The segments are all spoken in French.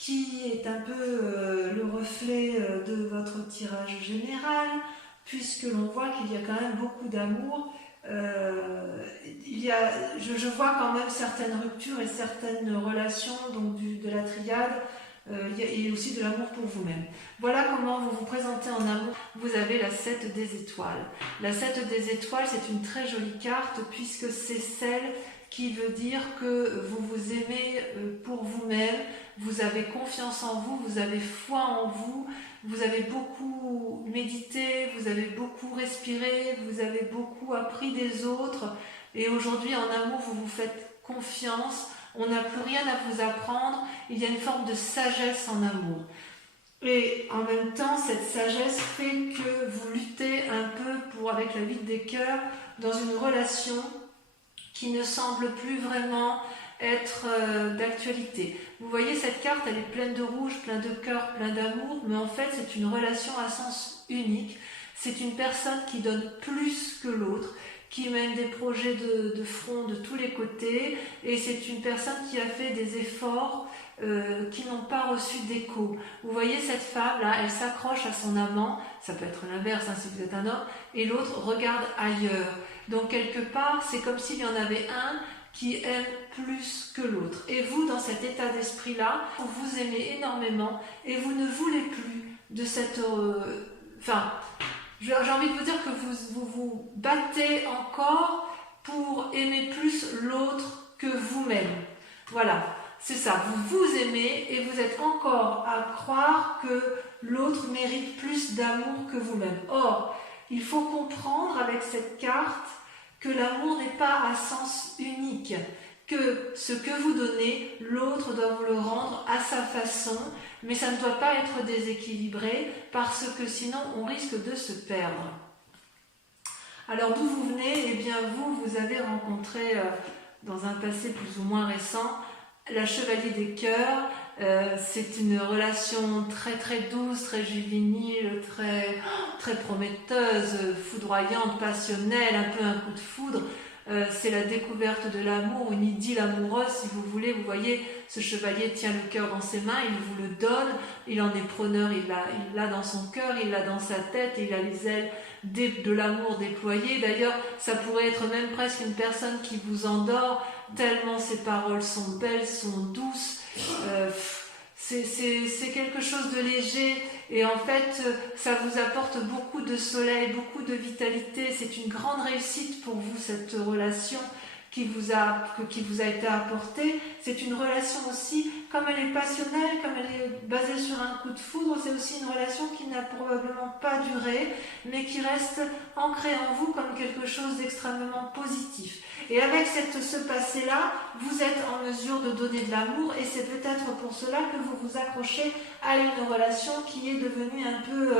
qui est un peu le reflet de votre tirage général, puisque l'on voit qu'il y a quand même beaucoup d'amour. Je vois quand même certaines ruptures et certaines relations donc de la triade, et aussi de l'amour pour vous-même. Voilà comment vous vous présentez en amour. Vous avez la 7 des étoiles. La 7 des étoiles, c'est une très jolie carte puisque c'est celle qui veut dire que vous vous aimez pour vous-même, vous avez confiance en vous, vous avez foi en vous, vous avez beaucoup médité, vous avez beaucoup respiré, vous avez beaucoup appris des autres et aujourd'hui en amour vous vous faites confiance, on n'a plus rien à vous apprendre, il y a une forme de sagesse en amour. Et en même temps, cette sagesse fait que vous luttez un peu avec la vide des cœurs dans une relation qui ne semble plus vraiment être d'actualité. Vous voyez, cette carte, elle est pleine de rouge, plein de cœur, plein d'amour, mais en fait, c'est une relation à sens unique. C'est une personne qui donne plus que l'autre, qui mène des projets de front de tous les côtés, et c'est une personne qui a fait des efforts qui n'ont pas reçu d'écho. Vous voyez cette femme-là, elle s'accroche à son amant, ça peut être l'inverse hein, si vous êtes un homme, et l'autre regarde ailleurs. Donc quelque part, c'est comme s'il y en avait un qui aime plus que l'autre. Et vous, dans cet état d'esprit-là, vous aimez énormément et vous ne voulez plus de cette... j'ai envie de vous dire que vous battez encore pour aimer plus l'autre que vous-même. Voilà, c'est ça, vous vous aimez et vous êtes encore à croire que l'autre mérite plus d'amour que vous-même. Or, il faut comprendre avec cette carte que l'amour n'est pas à sens unique, que ce que vous donnez, l'autre doit vous le rendre à sa façon, mais ça ne doit pas être déséquilibré parce que sinon on risque de se perdre. Alors d'où vous venez? Eh bien vous avez rencontré dans un passé plus ou moins récent la Chevalier des Cœurs. C'est une relation très très douce, très juvénile, très prometteuse, foudroyante, passionnelle, un peu un coup de foudre. C'est la découverte de l'amour, une idylle amoureuse si vous voulez. Vous voyez, ce chevalier tient le cœur dans ses mains, il vous le donne, il en est preneur, il l'a dans son cœur, il l'a dans sa tête, et il a les ailes de l'amour déployées. D'ailleurs, ça pourrait être même presque une personne qui vous endort, tellement ses paroles sont belles, sont douces. C'est quelque chose de léger et en fait ça vous apporte beaucoup de soleil, beaucoup de vitalité. C'est une grande réussite pour vous cette relation qui vous a été apportée. C'est une relation aussi, comme elle est passionnelle, comme elle est basée sur un coup de foudre, c'est aussi une relation qui n'a probablement pas duré, mais qui reste ancrée en vous comme quelque chose d'extrêmement positif. Et avec ce passé-là, vous êtes en mesure de donner de l'amour et c'est peut-être pour cela que vous vous accrochez à une relation qui est devenue un peu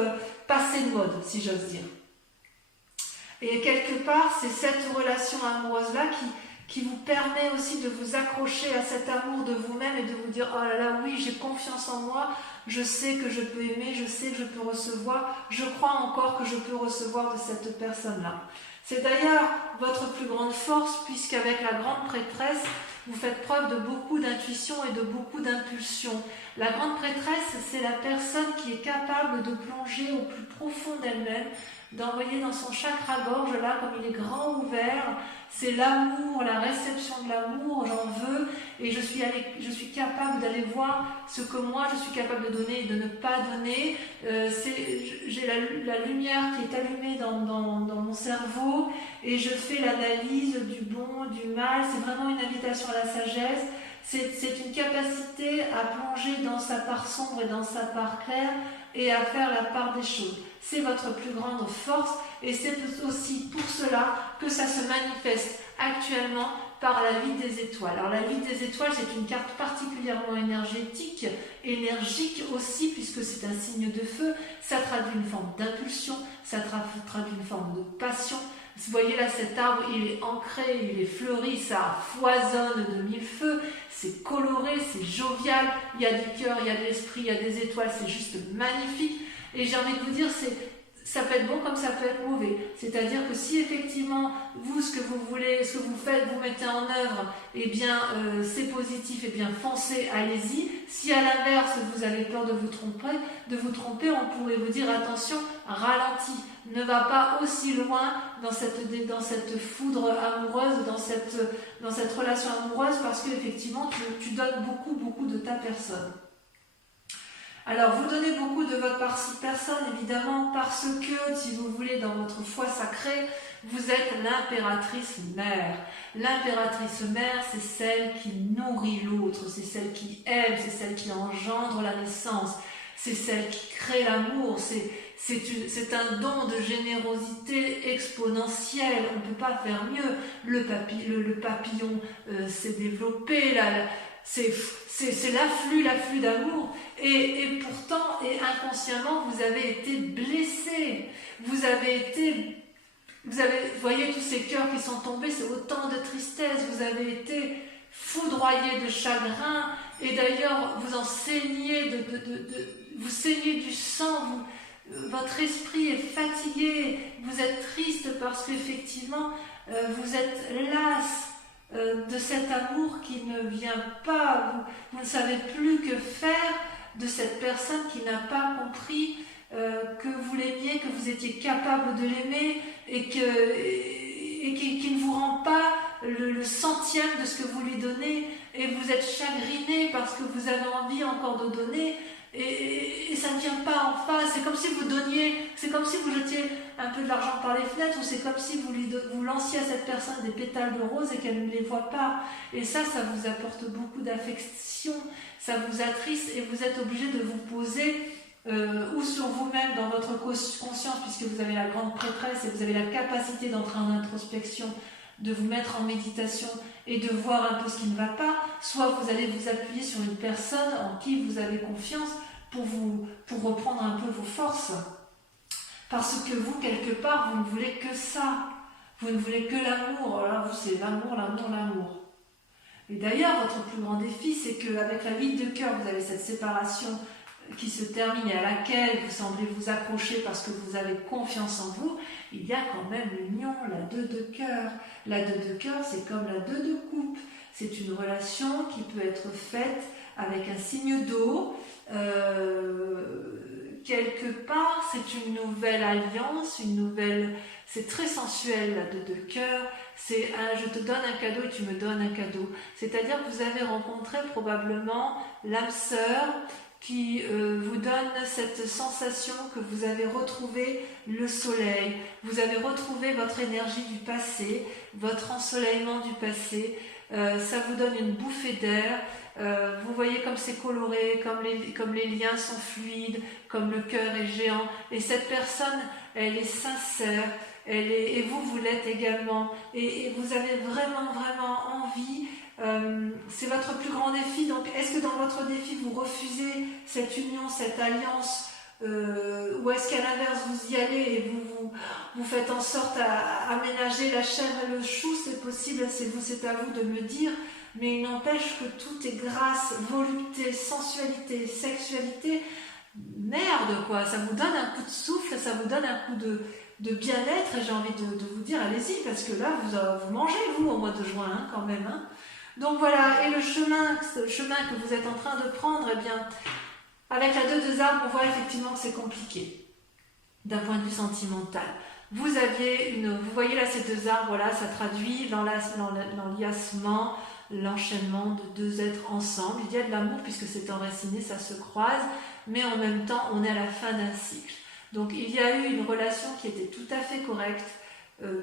passée de mode, si j'ose dire. Et quelque part, c'est cette relation amoureuse-là qui vous permet aussi de vous accrocher à cet amour de vous-même et de vous dire « Oh là là, oui, j'ai confiance en moi, je sais que je peux aimer, je sais que je peux recevoir, je crois encore que je peux recevoir de cette personne-là. » C'est d'ailleurs votre plus grande force puisqu'avec la grande prêtresse, vous faites preuve de beaucoup d'intuition et de beaucoup d'impulsion. La grande prêtresse, c'est la personne qui est capable de plonger au plus profond d'elle-même, d'envoyer dans son chakra-gorge, là, comme il est grand ouvert, c'est l'amour, la réception de l'amour, j'en veux, et je suis capable d'aller voir ce que moi je suis capable de donner et de ne pas donner. J'ai la lumière qui est allumée dans mon cerveau, et je fais l'analyse du bon, du mal. C'est vraiment une invitation à la sagesse. C'est une capacité à plonger dans sa part sombre et dans sa part claire, et à faire la part des choses. C'est votre plus grande force et c'est aussi pour cela que ça se manifeste actuellement par la vie des étoiles. Alors la vie des étoiles, c'est une carte particulièrement énergétique, énergique aussi puisque c'est un signe de feu. Ça traduit une forme d'impulsion, ça traduit une forme de passion. Vous voyez là cet arbre, il est ancré, il est fleuri, ça foisonne de mille feux, c'est coloré, c'est jovial, il y a du cœur, il y a de l'esprit, il y a des étoiles, c'est juste magnifique. Et j'ai envie de vous dire, ça peut être bon comme ça peut être mauvais. C'est-à-dire que si effectivement, vous, ce que vous voulez, ce que vous faites, vous mettez en œuvre, eh bien, c'est positif, eh bien, foncez, allez-y. Si à l'inverse, vous avez peur de vous tromper, on pourrait vous dire, attention, ralentis. Ne va pas aussi loin dans cette foudre amoureuse, dans cette relation amoureuse, parce qu'effectivement, tu donnes beaucoup, beaucoup de ta personne. Alors, vous donnez beaucoup de votre personne, évidemment, parce que, si vous voulez, dans votre foi sacrée, vous êtes l'impératrice mère. L'impératrice mère, c'est celle qui nourrit l'autre, c'est celle qui aime, c'est celle qui engendre la naissance, c'est celle qui crée l'amour, c'est un don de générosité exponentielle, on ne peut pas faire mieux. Le papillon s'est développé, c'est l'afflux d'amour, et pourtant, et inconsciemment, vous avez été blessé, vous voyez tous ces cœurs qui sont tombés, c'est autant de tristesse, vous avez été foudroyé de chagrin, et d'ailleurs, vous en saignez, vous saignez du sang, votre esprit est fatigué, vous êtes triste parce qu'effectivement, vous êtes las de cet amour qui ne vient pas, vous ne savez plus que faire de cette personne qui n'a pas compris que vous l'aimiez, que vous étiez capable de l'aimer et qui ne vous rend pas le centième de ce que vous lui donnez, et vous êtes chagriné parce que vous avez envie encore de donner, et ça ne vient pas en face. C'est comme si vous donniez, c'est comme si vous jetiez un peu de l'argent par les fenêtres, ou c'est comme si vous lanciez à cette personne des pétales de rose et qu'elle ne les voit pas. Et ça vous apporte beaucoup d'affection, ça vous attriste, et vous êtes obligé de vous poser ou sur vous-même dans votre conscience, puisque vous avez la grande prêtresse et vous avez la capacité d'entrer en introspection, de vous mettre en méditation et de voir un peu ce qui ne va pas, soit vous allez vous appuyer sur une personne en qui vous avez confiance pour reprendre un peu vos forces. Parce que vous, quelque part, vous ne voulez que ça. Vous ne voulez que l'amour. Alors vous, c'est l'amour, l'amour, l'amour. Et d'ailleurs, votre plus grand défi, c'est qu'avec la 8 de cœur, vous avez cette séparation qui se termine et à laquelle vous semblez vous accrocher parce que vous avez confiance en vous. Il y a quand même l'union, la 2 de cœur. La 2 de cœur, c'est comme la 2 de coupe. C'est une relation qui peut être faite avec un signe d'eau. Quelque part, c'est une nouvelle alliance, c'est très sensuel, la 2 de cœur. C'est je te donne un cadeau et tu me donnes un cadeau. C'est-à-dire que vous avez rencontré probablement l'âme sœur qui vous donne cette sensation que vous avez retrouvé le soleil, vous avez retrouvé votre énergie du passé, votre ensoleillement du passé, ça vous donne une bouffée d'air, vous voyez comme c'est coloré, comme les liens sont fluides, comme le cœur est géant, et cette personne, elle est sincère, et vous l'êtes également, et vous avez vraiment, vraiment envie. C'est votre plus grand défi. Donc, est-ce que dans votre défi, vous refusez cette union, cette alliance, ou est-ce qu'à l'inverse, vous y allez et vous faites en sorte à aménager la chair et le chou? C'est possible, c'est à vous de me dire, mais il n'empêche que tout est grâce, volupté, sensualité, sexualité. Merde, quoi, ça vous donne un coup de souffle, ça vous donne un coup de bien-être, et j'ai envie de vous dire, allez-y, parce que là, vous mangez, vous, au mois de juin, hein, quand même, hein. Donc voilà, et le chemin que vous êtes en train de prendre, eh bien, avec la 2 de arbres, on voit effectivement que c'est compliqué, d'un point de vue sentimental. Vous voyez là ces 2 arbres, voilà, ça traduit l'enliassement, l'enchaînement de 2 êtres ensemble. Il y a de l'amour puisque c'est enraciné, ça se croise, mais en même temps, on est à la fin d'un cycle. Donc il y a eu une relation qui était tout à fait correcte,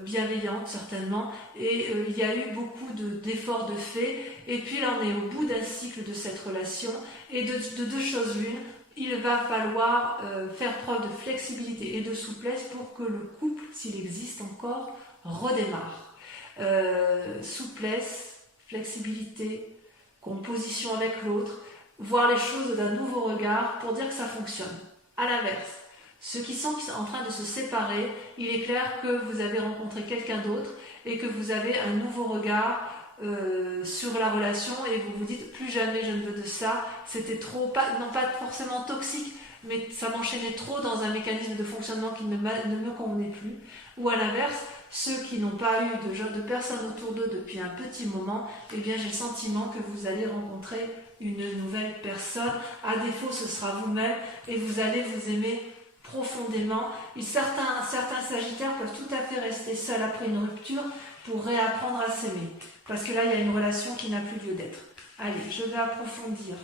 bienveillante certainement, et il y a eu beaucoup d'efforts de fait, et puis là on est au bout d'un cycle de cette relation, et de 2 choses l'une, il va falloir faire preuve de flexibilité et de souplesse pour que le couple, s'il existe encore, redémarre. Souplesse, flexibilité, composition avec l'autre, voir les choses d'un nouveau regard pour dire que ça fonctionne. À l'inverse, ceux qui sont en train de se séparer, il est clair que vous avez rencontré quelqu'un d'autre et que vous avez un nouveau regard sur la relation, et vous vous dites plus jamais je ne veux de ça, c'était trop, non pas forcément toxique, mais ça m'enchaînait trop dans un mécanisme de fonctionnement qui ne me convenait plus. Ou à l'inverse, ceux qui n'ont pas eu de personnes autour d'eux depuis un petit moment, eh bien j'ai le sentiment que vous allez rencontrer une nouvelle personne. À défaut, ce sera vous-même et vous allez vous aimer profondément. Et certains sagittaires peuvent tout à fait rester seuls après une rupture pour réapprendre à s'aimer. Parce que là, il y a une relation qui n'a plus lieu d'être. Allez, je vais approfondir.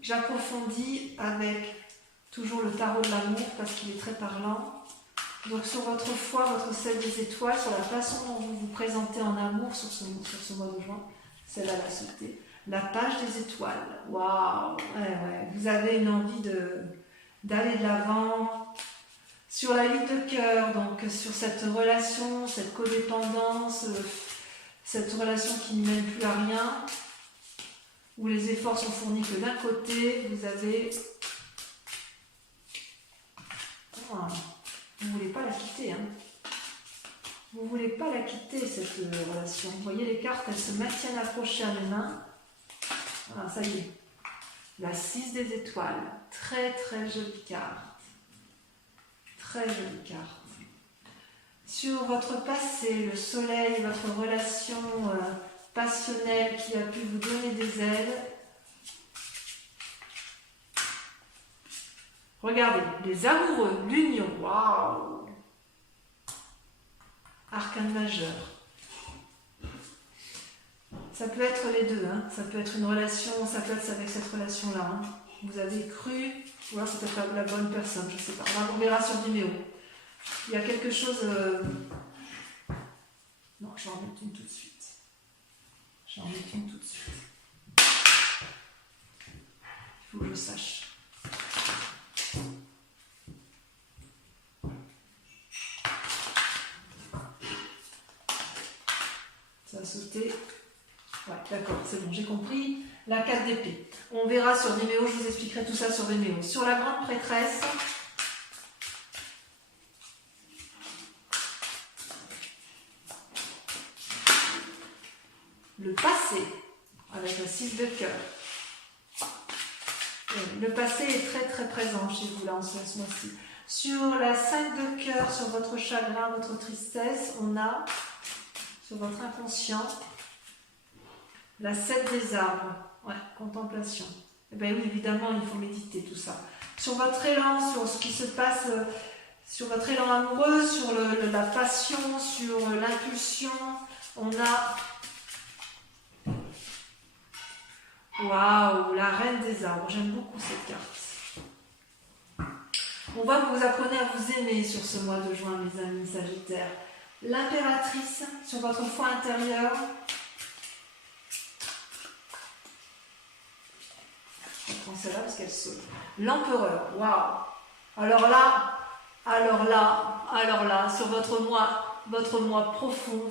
J'approfondis avec toujours le tarot de l'amour parce qu'il est très parlant. Donc sur votre foi, votre ciel des étoiles, sur la façon dont vous vous présentez en amour sur ce mois de juin, celle-là l'a sauté. La page des étoiles. Waouh, ouais. Vous avez une envie d'aller de l'avant. Sur la 8 de cœur, donc sur cette relation, cette codépendance, cette relation qui ne mène plus à rien, où les efforts sont fournis que d'un côté, vous avez... vous ne voulez pas la quitter, hein. Vous ne voulez pas la quitter, cette relation. Vous voyez, les cartes, elles se maintiennent accrochées à mes mains. Voilà, ça y est. La 6 des étoiles. Très, très jolie carte. Très jolie carte. Sur votre passé, le soleil, votre relation passionnelle qui a pu vous donner des ailes. Regardez, les amoureux, l'union, waouh! Arcane majeur. Ça peut être les deux, hein. Ça peut être une relation, ça peut être avec cette relation-là. Hein. Vous avez cru, ou alors c'est peut-être la bonne personne, je ne sais pas. On verra sur Vimeo. Il y a quelque chose... Non, je vais en mettre une tout de suite. Il faut que je sache. Ça a sauté. Ouais, d'accord, c'est bon, j'ai compris. La 4 d'épée. On verra sur Vimeo, je vous expliquerai tout ça sur Vimeo. Sur la grande prêtresse, le passé, avec la 6 de cœur. Le passé est très très présent chez vous là en ce mois-ci. Sur la 5 de cœur, sur votre chagrin, votre tristesse, on a, sur votre inconscient, la 7 des arbres. Ouais, contemplation. Eh bien oui, évidemment, il faut méditer tout ça. Sur votre élan, sur ce qui se passe, sur votre élan amoureux, sur la passion, sur l'impulsion, on a... Waouh, la reine des arbres. J'aime beaucoup cette carte. On voit que vous apprenez à vous aimer sur ce mois de juin, mes amis sagittaires. L'impératrice, sur votre foi intérieure. Je prends celle-là parce qu'elle saute. L'empereur, waouh. Alors là, sur votre moi profond,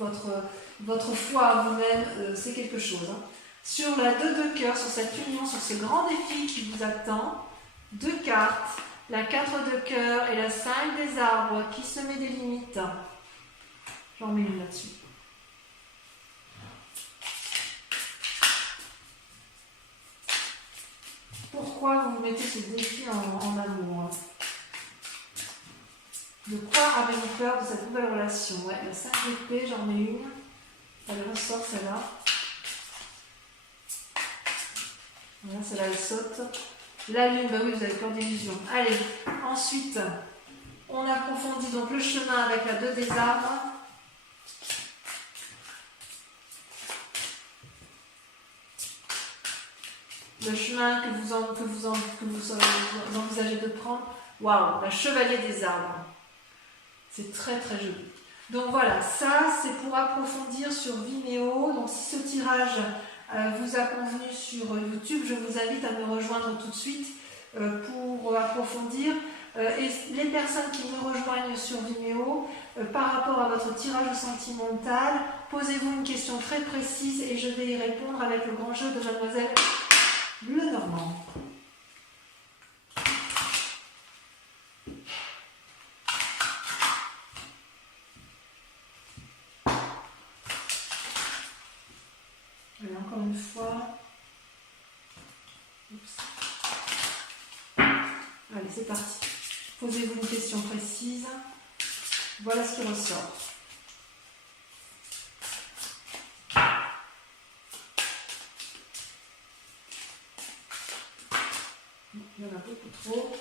votre foi à vous-même, c'est quelque chose. Hein. Sur la 2 de cœur, sur cette union, sur ce grand défi qui vous attend, 2 cartes, la 4 de cœur et la 5 des arbres qui se met des limites. J'en mets une là-dessus. Pourquoi vous mettez ce défi en amour, hein? De quoi avez-vous peur de cette nouvelle relation? Ouais, la 5 d'épée, j'en mets une. Elle ressort celle-là. Voilà, celle-là, elle saute. La lune, bah oui, vous avez peur d'illusion. Allez, ensuite, on approfondit donc le chemin avec la 2 des arbres. Le chemin que vous envisagez de prendre. Waouh, la chevalier des arbres. C'est très très joli. Donc voilà, ça c'est pour approfondir sur Vimeo. Donc si ce tirage vous a convenu sur YouTube, je vous invite à me rejoindre tout de suite pour approfondir. Et les personnes qui me rejoignent sur Vimeo, par rapport à votre tirage sentimental, posez-vous une question très précise et je vais y répondre avec le grand jeu de Mademoiselle Lenormand. Et encore une fois, oups. Allez, c'est parti. Posez-vous une question précise. Voilà ce qui ressort. Il y en a beaucoup trop.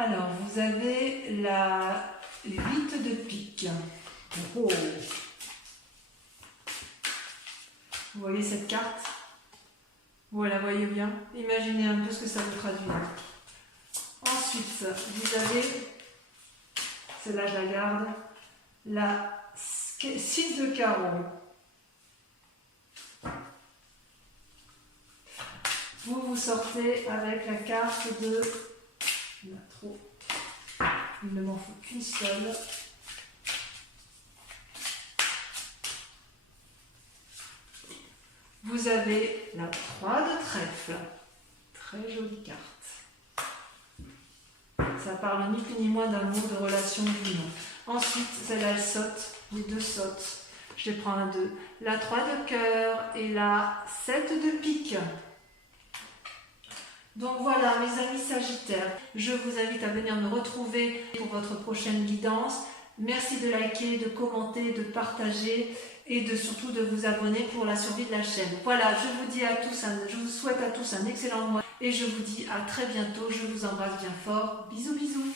Alors, vous avez la 8 de pique. Oh. Vous voyez cette carte? Vous la voyez bien? Imaginez un peu ce que ça vous traduit. Ensuite, vous avez, celle-là je la garde, la 6 de carreau. Vous sortez avec la carte de... Il y en a trop. Il ne m'en faut qu'une seule. Vous avez la 3 de trèfle. Très jolie carte. Ça parle ni plus ni moins d'amour, de relation, d'union. Ensuite, celle-là, elle saute. Les deux sautent. Je les prends à deux. La 3 de cœur et la 7 de pique. Donc voilà, mes amis Sagittaires, je vous invite à venir me retrouver pour votre prochaine guidance. Merci de liker, de commenter, de partager et surtout de vous abonner pour la survie de la chaîne. Voilà, je vous souhaite à tous un excellent mois et je vous dis à très bientôt. Je vous embrasse bien fort. Bisous, bisous.